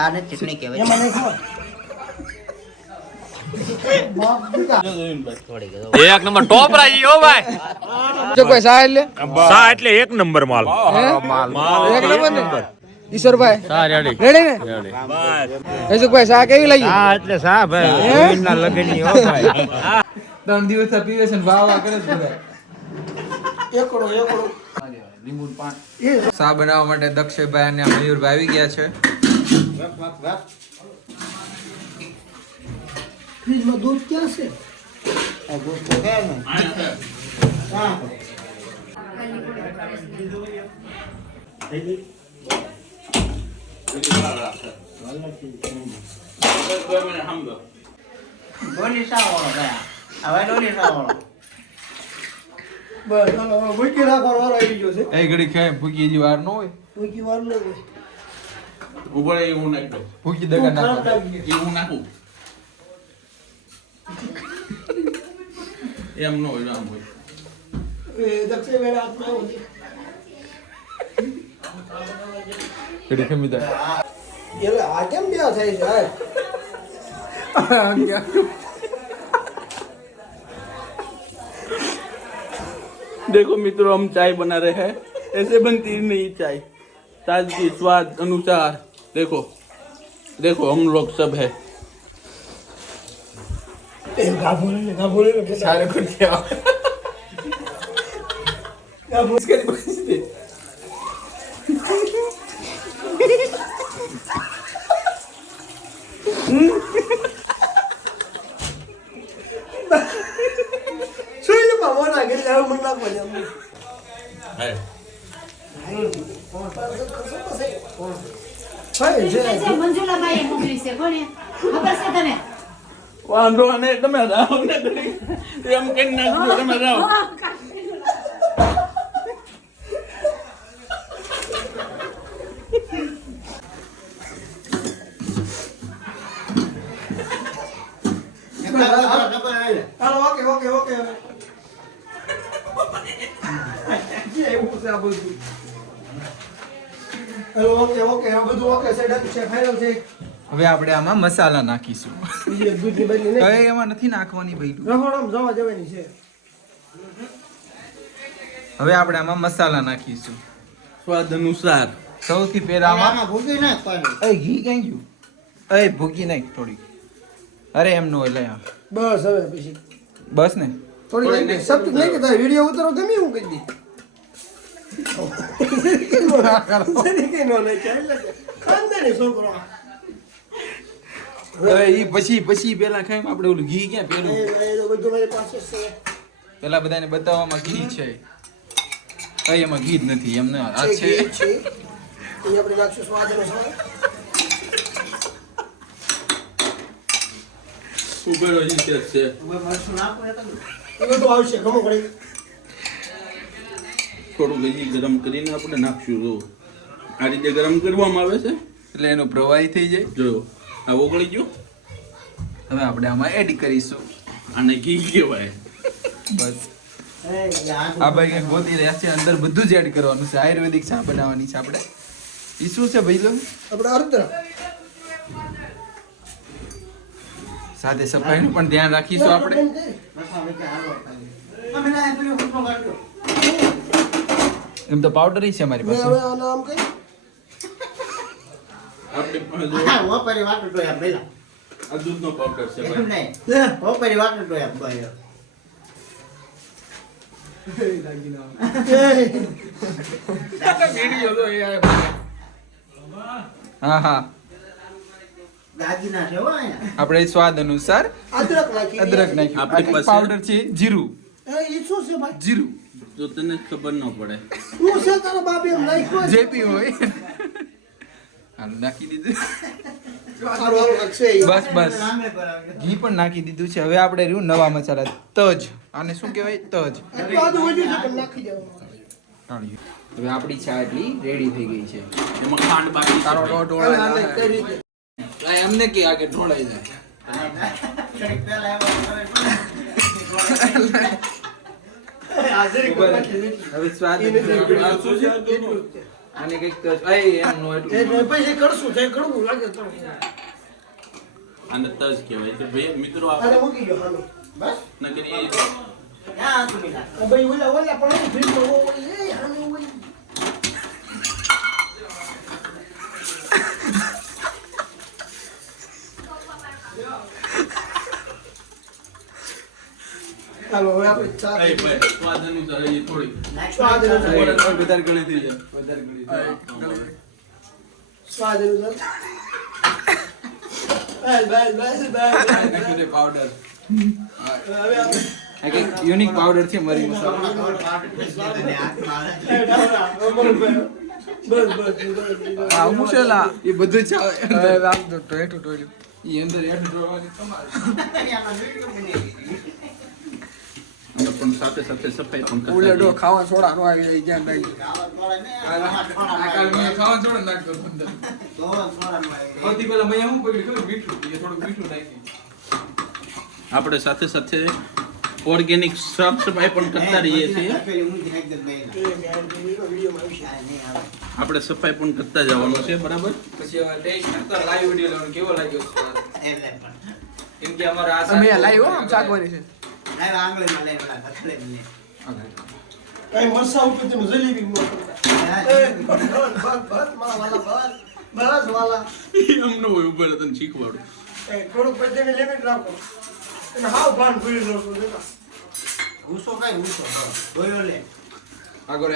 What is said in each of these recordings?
આને ચટણી કહેવાય. એમાં નહીં ખાવ. એક નંબર ટોપ રાજી હો ભાઈ. જો કોઈ સા એટલે સા એટલે એક નંબર માલ. એક નંબર ઈશ્વરભાઈ સા રેડી. રેડી ને યશુભાઈ સા કેવી લાગી? સા એટલે સા ભાઈ. ના લગની હો ભાઈ. 3 દિવસ પીવે છે ને વાવા કરે છે બધા. એકડો લીંબુ પાન સા બનાવવા માટે દક્ષભાઈ અને મયુરભાઈ આવી ગયા છે. ફ્રીજમાં દૂધ ક્યાં છે? ડોલી સા વાળો ગયા. હવે ડોલી સા વાળો. બસ હાલો, ભૂકી રાખવાનો વારો આવી ગયો છે. એ ઘડી ખાય ભૂકી જી વાર ન હોય. ભૂકી વાર ન હોય. ઉભરે એવું નાખ દો. ભૂકી દગા ખરાબ નાખો. લાગી ગયું. એવું નાખું. એમ નો હોય આમ હોય. એ દક્ષિણ વેળા હાથમાં આવું છે. ઘડી ખમી દે. એટલે આ કેમ બે થાય છે? देखो मित्रों, हम चाय बना रहे हैं. ऐसे बनती नहीं चाय. ताजगी स्वाद अनुसार. देखो देखो हम लोग सब है. એ ગાભો લે બેટા. સારે કોણ કેવા ગાભો. મુશ્કેલી પડી દે. શું છે બાબા નાખે છે? હવે મને નાખવા દે. હે. ભાઈ છે. મંજુલાબાઈએ મોકલી છે. કોને ખબર છે તને? વાંધો નહીં, તમે રાવ ને ઘડી એમ કઈ નાખજો. તમે રાવ. હાલો, ઓકે. જે એવું છે આ બધું. હાલો, ઓકે. આ બધું ઓકે છે, ડન છે, ફાઇનલ છે. હવે આપણે આમાં મસાલા નાખીશું. બીજી એક દૂધની બદલી નહીં. હવે એમાં નથી નાખવાની ભાઈ. રખોડામાં જવા જવાની છે. હવે આપણે આમાં મસાલા નાખીશું. સ્વાદ અનુસાર. સૌથી પહેલા આમાં ભૂકી નાખવાનું. એ ઘી ક્યાં ગયું? એ ભૂકી નાખ થોડી. અરે એમ નો એટલે આ. બસ હવે પછી બસ ને. થોડી નહીં સબ નહીં કે તારે વિડિયો ઉતારો ગમે હું કહી દી. કઈ નો નહીં ચાલે. ખાનદાની છોકરો. હવે ઈ પછી પેલા ખાઈ આપણે ઓલું ઘી ક્યાં પેલું એ તો બધું મારી પાસે છે. પેલા બધાને બતાવવામાં ઘી છે. કઈ એમાં ઘી જ નથી એમને આ છે. એ આપણે નાખશું સ્વાદ અનુસાર. ઉભેલો જીતે છે. મરચું નાખો એ તો. એ બધું આવશે ઘણું ઘણી. થોડું ઘી ગરમ કરીને આપણે નાખશું. જો આ રીતે ગરમ કરવામાં આવે છે. એટલે એનો પ્રવાહી થઈ જાય. જો આ ઓગળી ગયો. હવે આપણે આમાં એડ કરીશું. આને ઘી કહેવાય. બસ આ ભાઈ કંઈક ગોતી રહ્યા છે. અંદર બધું જ એડ કરવાનું છે. આયુર્વેદિક ચા બનાવવાની છે આપણે. ઈ શું છે ભાઈ લો? આપણે અર્ધ સાથે સફાઈનું પણ ધ્યાન રાખીશું આપણે. એમ તો પાવડર છે અમારી હવે પાસે. આનું આમ કઈ આપણે પાસે જો હા, વપરી વાટું તો એમ પેલા. આ દૂધનો પાવડર છે એમ ભાઈ. નહીં. વપરી વાટું તો એમ ભાઈ. હા દાગીના છે હો અહીંયા. આપણે સ્વાદ અનુસાર અદરક નાખી. અદરક નાખ્યું. આપણી આ પાસે- પાવડર છે જીરું. એ શું છે ભાઈ? જીરું જો તને ખબર ન પડે. હું છે તારા બાપ એમ નાખ્યો છે. જે પી હોય હાલો નાખી દીધું. સારું લાગશે એ. બસ નામે પર આવ્યો. ઘી પણ નાખી દીધું છે. હવે આપણે રહ્યું નવા મસાલા તજ. આને શું કહેવાય? તજ. એટલું આદું વધ્યું છે પણ નાખી દેવાનું. હવે આપણી ચા એટલી રેડી થઈ ગઈ છે. એમાં ખાંડ બાકી છે તારો ભાઈ. ઢોળાઈ આને કઈ જાય. રીતે? આ એમને કે આગે ઢોળાઈ જાય. ઘડીક પહેલા એવો ખબર પડે. હાજરી કરી નાખી. હવે સ્વાદ એ નથી. આ શું છે? એટલું જ છે. આને કંઈક તો એમ નો એટલું એટલે પછી કરશું જે કરવું લાગે તો આને તજ કહેવાય તો ભાઈ મિત્રો અરે આપણે મૂકી દો હાલો બસ નગરી ક્યાં હતું પેલા? ભાઈ ઓલા પણ ફ્રીજમાં હોય એ હામે હોય હાલો હવે આપણે ચા એ ભાઈ સ્વાદ અનુસાર એ થોડી સ્વાદ અનુસાર વધારે ગળી થઈ જાય વધારે ગળી થઈ જાય સ્વાદ અનુસાર બસ નાખી દે પાવડર હવે આપણે આ કંઈક યુનિક પાવડર છે મરી મસાલો અને હાથમાં આ મુશેલા એ બધું જ આવે આમ તો હેઠું ટોળ્યું એ અંદર હેઠું ટોળવાની તમારે આમાં વિડીયો બની. અને પણ સાથે સાથે સફાઈ પણ કરતા ઉલેડો જઈએ. ખાવા છોડા નો આવી જાય જ્યાં નહીં ગાવા થોડા ને આ કાલ મેં ખાવા છોડે નાખતો અંદર ધોરણ થોડાનું આવી. સૌથી પહેલા મેં શું પકડ્યું ખબર મીઠું એ થોડું મીઠું નાખ્યું આપણે સાથે સાથે ઓર્ગેનિક સાફ સફાઈ પણ કરતા રહીએ છીએ પેલી ઊંધી એકદમ બેન. વિડીયોમાં આવશે આ નહીં આવે. આપણે સફાઈ પણ કરતા જવાનું છે બરાબર પછી હવે ટેસ્ટ કરતા લાઈવ વિડિયો લેવાનો કેવો લાગ્યો સ્વાદ એટલે પણ. કેમ કે અમારા આ અમે લાઈવ આમ ચાકવાની છે લાવ આંગળીમાં લઈ પેલા કથળીને. કઈ મરસા ઉપર તમે જલેબી નો કરતા બસ વાલા એમનું હોય ઉપર તને શીખવાડું એ થોડુંક પછી તમે લિમિટ રાખો અને હાવ ભાન ભૂલી લો છો દેખા ગુસ્સો કઈ ગુસ્સો? ડોયો લે. આગળ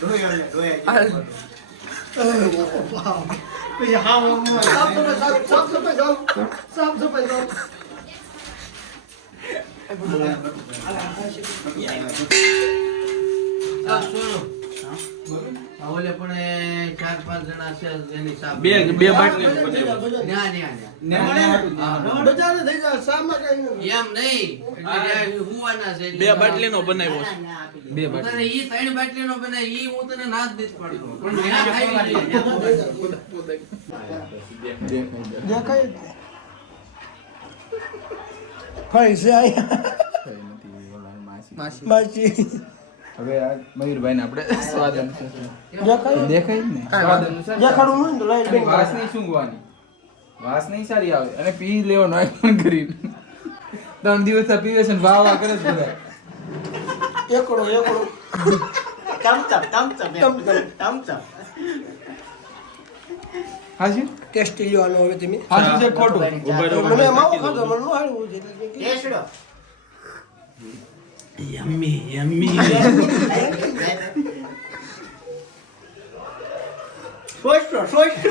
ડોયો લે. ડોયા પછી હાવ સાફ સફાઈ જાઓ ઓલે પણ 4-5 જણા છે એની સામે. બે બાટલીનું બનાવ્યું. ન્યા, ન્યા. બજારે થઈ જાય શામાં કઈ નહીં એમ નહીં એટલે ત્યાં હુવાના છે બે બાટલીનો બનાવ્યો છે. ન્યા આપી દે. બે હું બાટલી તને ઈ 3 બાટલીનો બનાય ઈ હું તને ના જ નથી પાડતો પણ ત્યાં ખાઈ લે. દેખાય ફાઈ છે માસી હવે આ મયુરભાઈ ને આપણે સ્વાદ અનુસાર દેખાય દેખાય જ ને સ્વાદ અનુસાર દેખાડું નહીં તો લાઈન અને વાસ નહીં સૂંઘવાની વાસ નહીં સારી આવે અને પી લેવાનો એક પણ કરી 3 દિવસ પીવે છે ને વાવા કરે છે બધા એકડો ટમચમ, ટમચમ એમ. ટમચમ. હાજી ટેસ્ટી લેવાનો હવે તમે હાજી છે ખોટું ઉભા રહો, મને માવો નાખી ખાધો દો. મને નો હારું છે એટલે કે ટેસ્ટડો. સોચતો, સોચતો.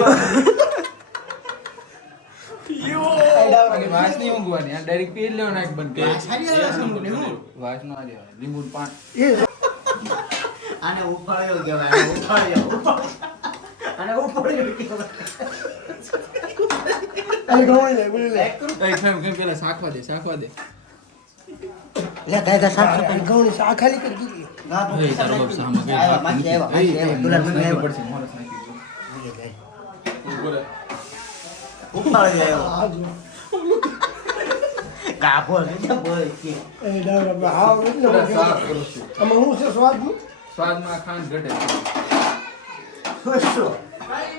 અને વાસ નહીં ઊંઘવાની આ ડાયરેક્ટ પી જ લેવાનો એક બંધ આ સારી આવે છે મને, હું. વાસ નો આ લેવાનો લીંબુ પાન આને ઉફાળ્યો કહેવાય, આને ઉફાળ્યો. આને ઉફાળ્યો કહેવાય. આ ગોળ લે બોલી લે કેમ પેલા શાખવા દે લે દાદા સાફ ગોળ આ ખાલી કરી દીધી આવ્યા, માથે આવ્યા. તુલા મને આવ્યા. પડશે મોરસ નાખી ઉફાળ્યો આવ્યો. આ જો કાપો છે બોય કે. એ દાદા હાવ એટલે સાફ કરું છું આમાં હું છે સ્વાદ નું સ્વાદમાં ખાંડ ઘટે સોચતો.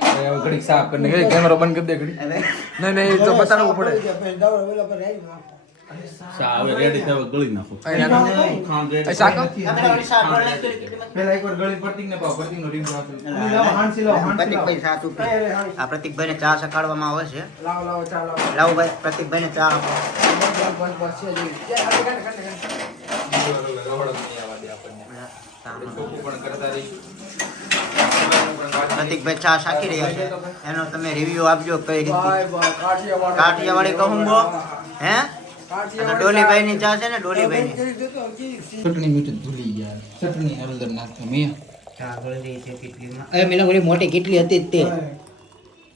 હવે ઘડીક સાફ કરીને કેમેરો બંધ કરી દે ઘડી હવે નહીં એ તો બતાડવું પડે પછી દાવડા વેલા પર આવી નાખો ચા હવે રેડી થવા ગળી નાખો ખાંડ રેડી. કામેરા વાળી શાક ગળે કરી કેટલી પેલા એકવાર ગળી પ્રતિક ને પાવ પ્રતિક નો રીંગ આપો પ્રતિકભાઈ ચા તું પી. આ પ્રતિકભાઈને ચા સકાળવામાં આવે છે. લાવ ચાલો લાવો ભાઈ પ્રતિકભાઈને ચા આપો. બસ છે જી પણ કરતા રહીશું પ્રતિકભાઈ ચા શાકી રહ્યા છે. એનો તમે રિવ્યુ આપજો કઈ રીતે. બાય બાય કાઠિયાવાડી કાઠિયાવાડી કહુંગો. હે? અને ડોલીભાઈની ચા છે ને ડોલીભાઈની. ચટણી મીઠી ધૂલી ગયા ચટણી હળદર નાખતો મેં ચા ગળી છે કેટલીમાં. એ મેલા ઓલી મોટી કેટલી હતી તે.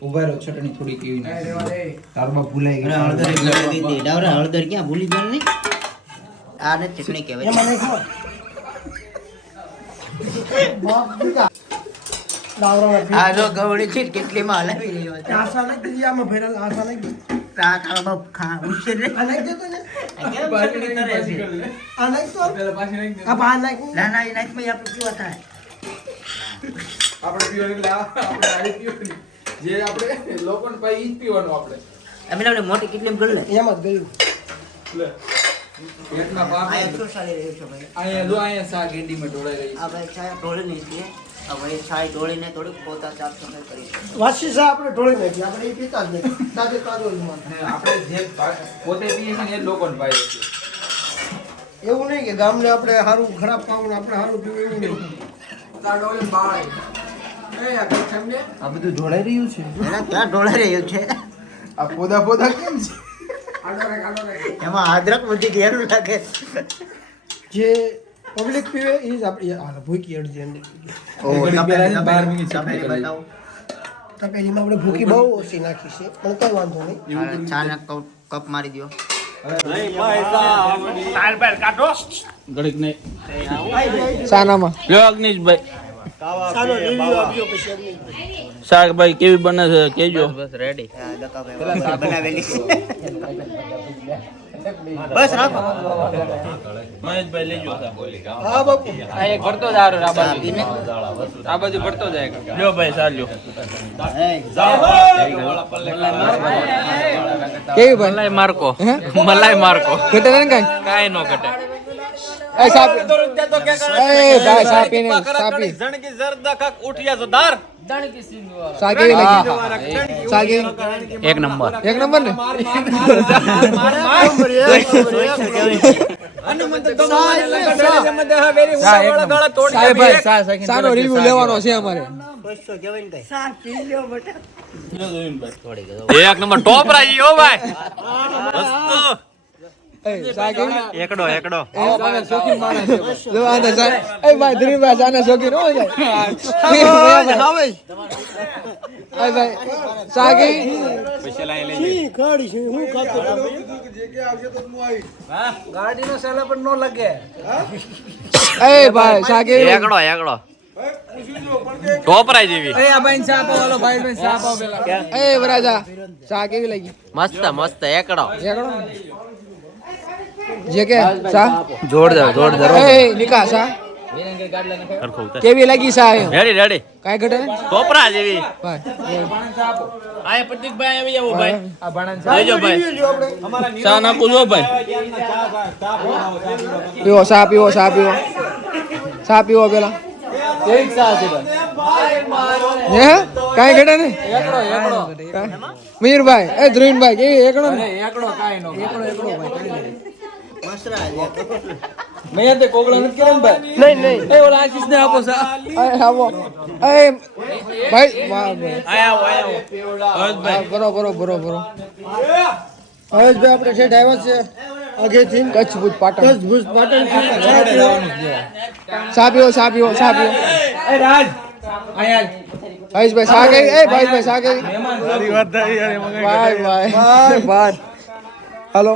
ઉભા રહો ચટણી થોડી કેવી નાખી તારમાં ભૂલાઈ અને હળદર ભૂલી દીધી. ડાવરા હળદર ક્યાં ભૂલી ગયો ને? આ ને ચટણી કહેવાય. એમાં નહીં ખબર બાપ દીકા દાવરા આ જો ગવડી છે કેટલીમાં હલાવી રહ્યો છે. આશા નહીં દીધી આમાં ભરેલ આશા નહીં દીધી ચા તારો બાપ ખા ઉછેર રે. આ નહીં દેતો ને આ કેમ ચટણી કરે છે? આ નહીં તો પેલા પાછી નાખી દે આ બહાર નાખ ના ના એ નાઈટમાં આપણે પીવા થાય. આપણે પીવાનું એટલે આપણે આડી પીવાની જે આપણે લોકોને પાઈ ઈ જ પીવાનું આપણે આપણે મોટી કેટલી કરી લે એમ જ ગયું લે પેટમાં પાપ આયા શું ચાલી રહ્યું છે ભાઈ અહીંયા જો અહીંયા શાક એંડીમાં ઢોળાઈ રહી આ ભાઈ છાય ઢોળી નહીં છે હવે છાય ઢોળીને થોડીક પોતા સાફ સફાઈ કરીશું વાસી ચા આપણે ઢોળી નાખી આપણે એ પીતા જ નહીં તાજે તાજો જ માન છે આપણે જે પોતે પીએ છીએ ને એ જ લોકોને પાઈએ છીએ એવું નહીં કે ગામને આપણે સારું ખરાબ પાવું આપણે સારું પીવું એવું નહીં તાડોલે બાય એ આ તમને આ બધું ઢોળાઈ રહ્યું છે એના ક્યાં ઢોળાઈ રહ્યું છે આ પોદા કેમ છે એમાં અદરક બધી ઘેરું લાગે જે પબ્લિક પીવે એ જ આપણી હાલ ભૂકી અડધી અંડી ઓ તપેલી બતાવો તપેલીમાં આપણે ભૂકી બહુ ઓછી નાખી છે પણ કઈ વાંધો નહીં ચા ના કપ મારી દો ઘડીક ને સાનામાં લ્યો અગ્નિશભાઈ સાનો રિવ્યુ આપજો પછી અમને શાકભાઈ કેવી બને છે કેજો રેડી બનાવેલી બસ રાખો મહેશભાઈ લેજો હા બાપુ આ એક ભરતો જ આરો આ બાજુ પીને આ બાજુ ભરતો જાય લ્યો ભાઈ ચાલ્યો કેવી ભાઈ મલાઈ માર્કો ઘટે ને કાઈ કાઈ નો ઘટે એ સાપી એ ભાઈ સાપી ને સાપી જણકી જરદા કાક ઉઠિયા જોદાર સાગેવી લાગી સાગેવી એક નંબર એક નંબર ને સાનો રિવ્યુ લેવાનો છે અમારે એક નંબર ટોપ રાજી હો ભાઈ મસ્ત એકડો સાના શોખીન માણસ છે લો આને સા એ ભાઈ ધરીભાઈ સાના શોખીન હો જાય એ ભાઈ સાગી ખાડી છે હું ખાતો ગાડીનો સેલા પણ નો લાગે એ ભાઈ સાગી એકડો ટોપ રાઈ જેવી એ આ ભાઈ સાપ વાળો ભાઈ ભાઈ સાપ આવ પેલા એ વરાજા સા કેવી લાગી મસ્ત એકડો એકડો જે કે સા જોરદાર એ નિકા સા કેવી લાગી સા એમ રેડી કાઈ ઘટે ને ટોપરા જેવી ભાઈ આય પ્રતિકભાઈ આવી જાવ ભાઈ આ ભાણન સા લેજો ભાઈ ચા નાખું જો ભાઈ પીવો સા પીવો પેલા કેવી સા છે ભાઈ હે કાઈ ઘટે ને એકડો મીરભાઈ એ ધ્રુવીનભાઈ કેવી એકડો ને એકડો કાઈ નો એકડો ભાઈ મેં તે કોગળા નથી કેમ ભાઈ નહીં એ ઓલા આશીષ ને આપો સા આવો એ ભાઈ વાહ ભાઈ બરો હવેશભાઈ આપણે છે ડ્રાઈવર છે આગેથી કચ્છ ભુજ પાટણ સાપીઓ એ રાજ હવેશભાઈ સાગે એ ભાઈ સાગે મારી વાત થઈ યાર ભાઈ हेलो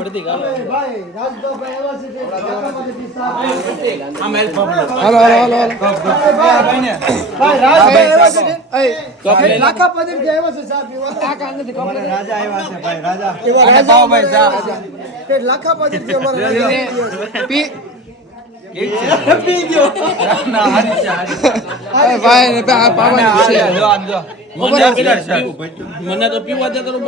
મને તો પીવા દે કરો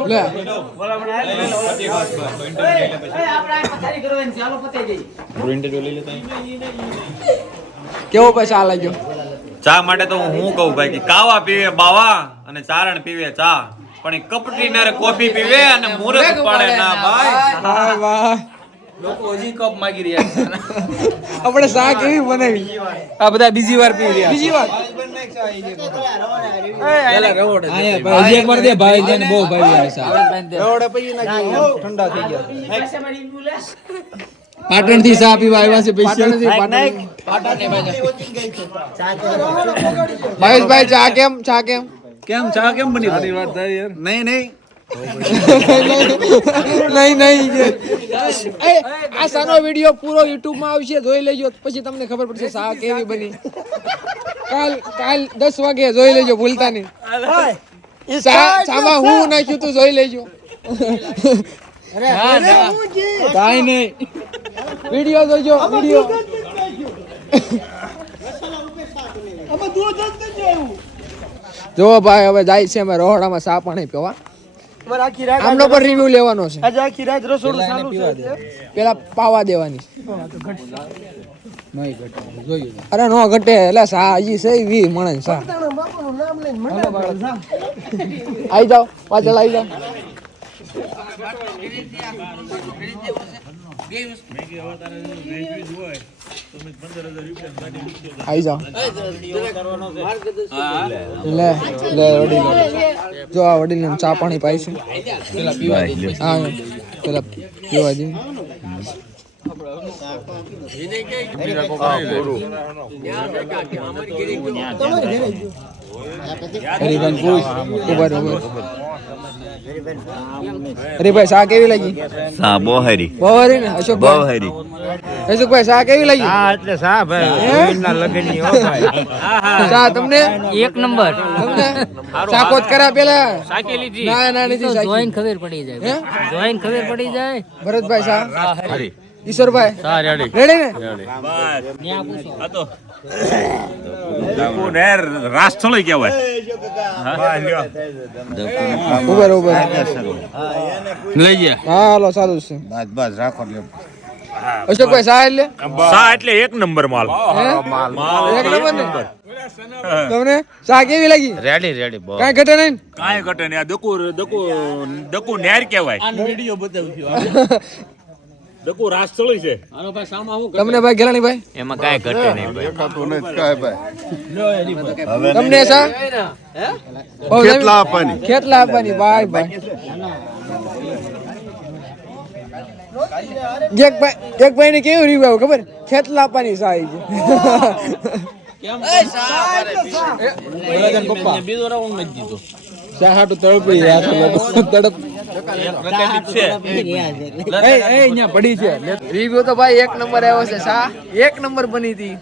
કેવો પૈસા લાગ્યો ચા માટે તો હું કહું ભાઈ કે કાવા પીવે બાવા અને ચારણ પીવે ચા પણ એ કપટી નારે કોફી પીવે અને મુરત પાડે ના ભાઈ હા વાહ લોકો હજી કપ માંગી રહ્યા છે આપણે શા કેવી બનાવી આ બધા બીજી વાર પી રહ્યા બીજી વાર પેલા રવોડ આયા ભાઈ હજી એક વાર દે ભાઈ જેને બહુ ભાઈ આ શા રવોડ પી નાખી ઠંડા થઈ ગયા પાટણ થી ચા પીવા આવ્યા છે પૈસા નથી ભાઈ ચા કેમ ચા કેમ બની સારી વાત થાય યાર નહીં આ સાનો વિડિયો પૂરો YouTube માં આવશે જોઈ લેજો પછી તમને ખબર પડશે સા કેવી બની કાલ 10 વાગે જોઈ લેજો ભૂલતા નહીં સામાં હું નાખ્યું તું જોઈ લેજો કાઈ નહીં વિડિયો જોજો વિડિયો આમાં દૂધ જ નથી આવ્યું. જો ભાઈ હવે જાય છે અમે રોહડામાં ચા પાણી પીવા. અમારે આખી રાત આમનો પર રિવ્યુ લેવાનો છે. આજે આખી રાત રસોડું ચાલુ છે. પેલા પાવા દેવાની. અરે નો ઘટે એટલે સા હજી છે 20 મણ સા. પોતાના બાપાનું નામ લઈને મંડા પાડે છે. આવી જાઓ પાછળ આવી જાઓ. આવી જાઓ લે લે વડીલ જો આ વડીલ ચા પાણી પાઈ છે હા પેલા પીવા દે હરીભાઈ પૂછ ઉભા હરીભાઈ શા કેવી લાગી સા બહુ હારી બહુ હારી ને અશોકભાઈ અશોકભાઈ શા કેવી લાગી હા એટલે સા ભાઈ ગોવિંદના લગનની હો ભાઈ શા તમને એક નંબર તમને શાકોત કરા પેલા સાકી લીધી ના ના નથી શાકી જોઈન ખબર પડી જાય જોઈન ખબર પડી જાય ભરતભાઈ શા હારી ઈશ્વરભાઈ સા રેડી રેડી ને રાષ્ટ્ર કહેવાય ઉભર ઉભર લઈ ગયા હા હાલો સારું છે બસ રાખો અશોકભાઈ શા એટલે સા એટલે એક નંબર માલ એક નંબર ને તમને શા કેવી લાગી રેડી રેડી બહુ કાંઈ ઘટે નહીં કાંઈ ઘટે નહીં આ દકુ નેર કહેવાય દકુ રાષ્ટ્ર છે તમને ભાઈ ગેલાણી ભાઈ એમાં કાંઈ ઘટે નહીં ભાઈ તમને શા ખેતલા આપવાની ભાઈ ભાઈ એક ભાઈ ને કેવું રીવ આવ્યું ખબર ખેતલા આપવાની સા આવી છે શા હાટું તડપી તડપ અહીંયા પડી છે રિવ્યુ તો ભાઈ એક નંબર આવ્યો છે શા એક નંબર બની હતી